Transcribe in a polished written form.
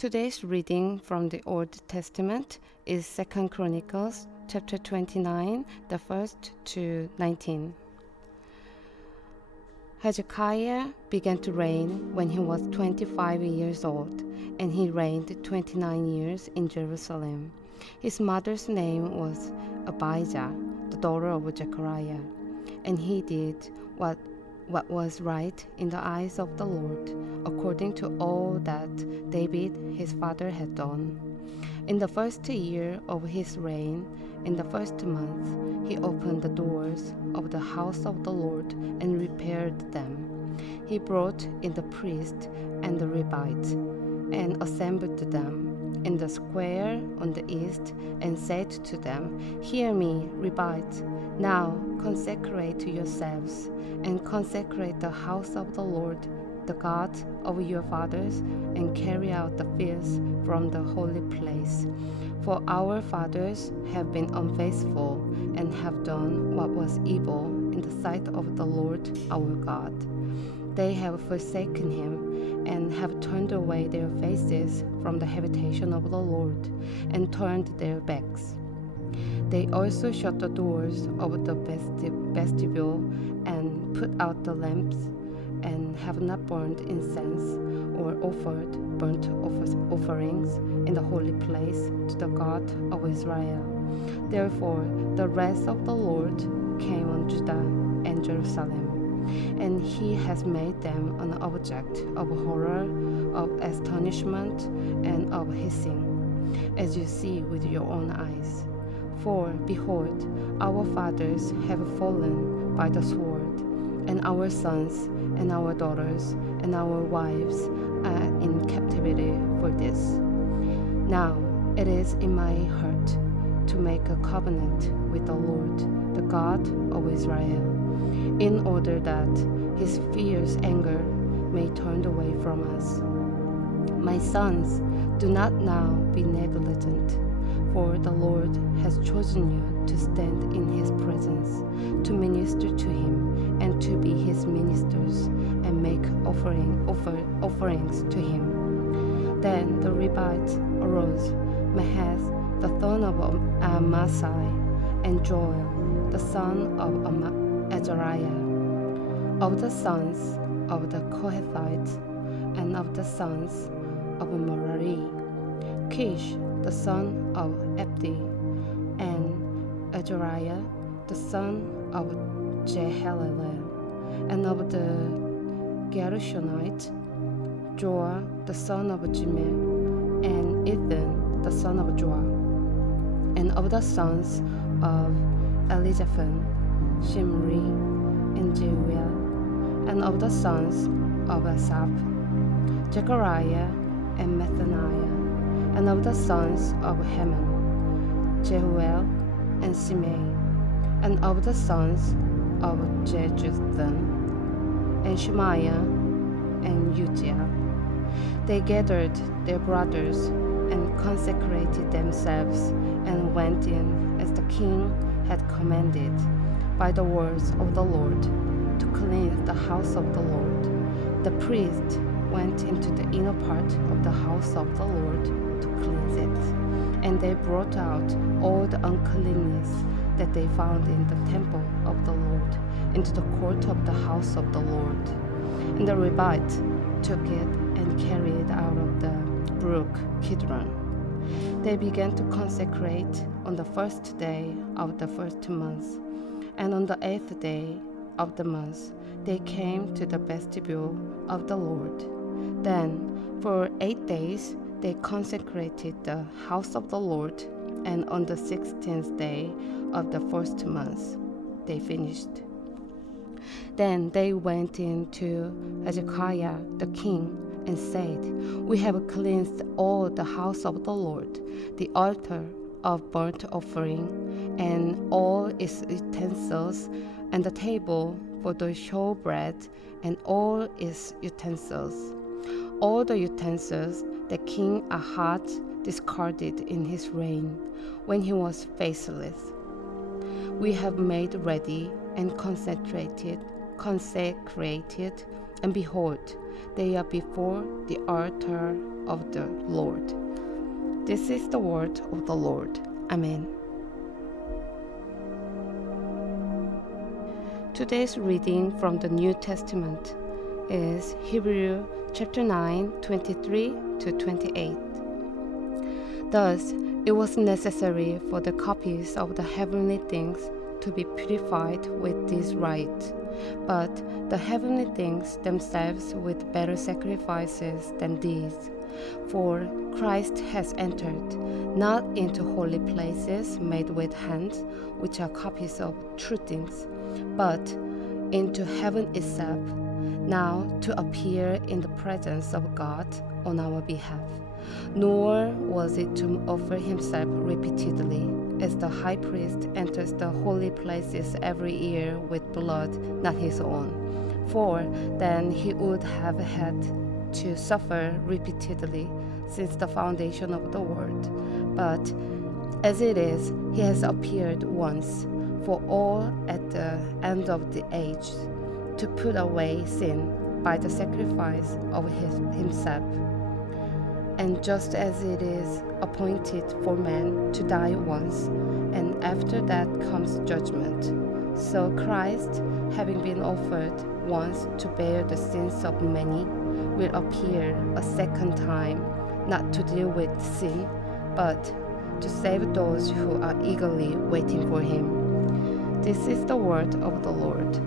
Today's reading from the Old Testament is 2 Chronicles chapter 29, the 1st to 19. Hezekiah began to reign when he was 25 years old, and he reigned 29 years in Jerusalem. His mother's name was Abijah, the daughter of Zechariah, and he did what was right in the eyes of the Lord, according to all that David his father had done. In the first year of his reign, in the first month, he opened the doors of the house of the Lord and repaired them. He brought in the priests and the Levites and assembled them in the square on the east and said to them, "Hear me, Levites, now consecrate yourselves and consecrate the house of the Lord, the God of your fathers, and carry out the feast from the holy place. For our fathers have been unfaithful and have done what was evil in the sight of the Lord our God. They have forsaken him and have turned away their faces from the habitation of the Lord and turned their backs. They also shut the doors of the vestibule and put out the lamps and have not burned incense or offered burnt offerings in the holy place to the God of Israel. Therefore, the wrath of the Lord came on Judah and Jerusalem, and he has made them an object of horror, of astonishment, and of hissing, as you see with your own eyes. For, behold, our fathers have fallen by the sword, and our sons and our daughters and our wives are in captivity for this. Now it is in my heart to make a covenant with the Lord, the God of Israel, in order that his fierce anger may turn away from us. My sons, do not now be negligent, for the Lord has chosen you to stand in his presence, to minister to him, and to be his ministers, and make offerings to him." Then the Levites arose, Mahath, the son of Amasai, and Joel, the son of Azariah. Of the sons of the Kohathites, and of the sons of Merari, Kish, the son of Abdi, and Azariah, the son of Jehalelel, and of the Gershonites, Joah, the son of Jimeh, and Ethan, the son of Joah, and of the sons of Elizaphan, Shimri, and Jeuel, and of the sons of Asaph, Zechariah, and Methaniah, and of the sons of Heman, Jehuel, and Simei, and of the sons of Jeduthun, and Shemaiah, and Uzziah. They gathered their brothers and consecrated themselves and went in as the king had commanded by the words of the Lord to cleanse the house of the Lord. The priest went into the inner part of the house of the Lord to cleanse it, and they brought out all the uncleanness that they found in the temple of the Lord into the court of the house of the Lord. And the Levites took it and carried it out of the brook Kidron. They began to consecrate on the first day of the first month, and on the 8th day of the month they came to the vestibule of the Lord. Then for 8 days they consecrated the house of the Lord, and on the 16th day of the first month they finished. Then they went in to Hezekiah the king and said, "We have cleansed all the house of the Lord, the altar of burnt offering, and all its utensils, and the table for the showbread, and all its utensils. All the utensils that King Ahaz discarded in his reign, when he was faithless, we have made ready and consecrated and behold, they are before the altar of the Lord. This is the word of the Lord. Amen. Today's reading from the New Testament is Hebrew chapter 9, 23 to 28. Thus, it was necessary for the copies of the heavenly things to be purified with this rite, but the heavenly things themselves with better sacrifices than these. For Christ has entered, not into holy places made with hands, which are copies of true things, but into heaven itself, now to appear in the presence of God on our behalf. Nor was it to offer himself repeatedly, as the high priest enters the holy places every year with blood not his own, for then he would have had to suffer repeatedly since the foundation of the world. But as it is, he has appeared once for all at the end of the age, to put away sin by the sacrifice of himself. And just as it is appointed for man to die once, and after that comes judgment, so Christ, having been offered once to bear the sins of many, will appear a second time, not to deal with sin, but to save those who are eagerly waiting for him. This is the word of the Lord.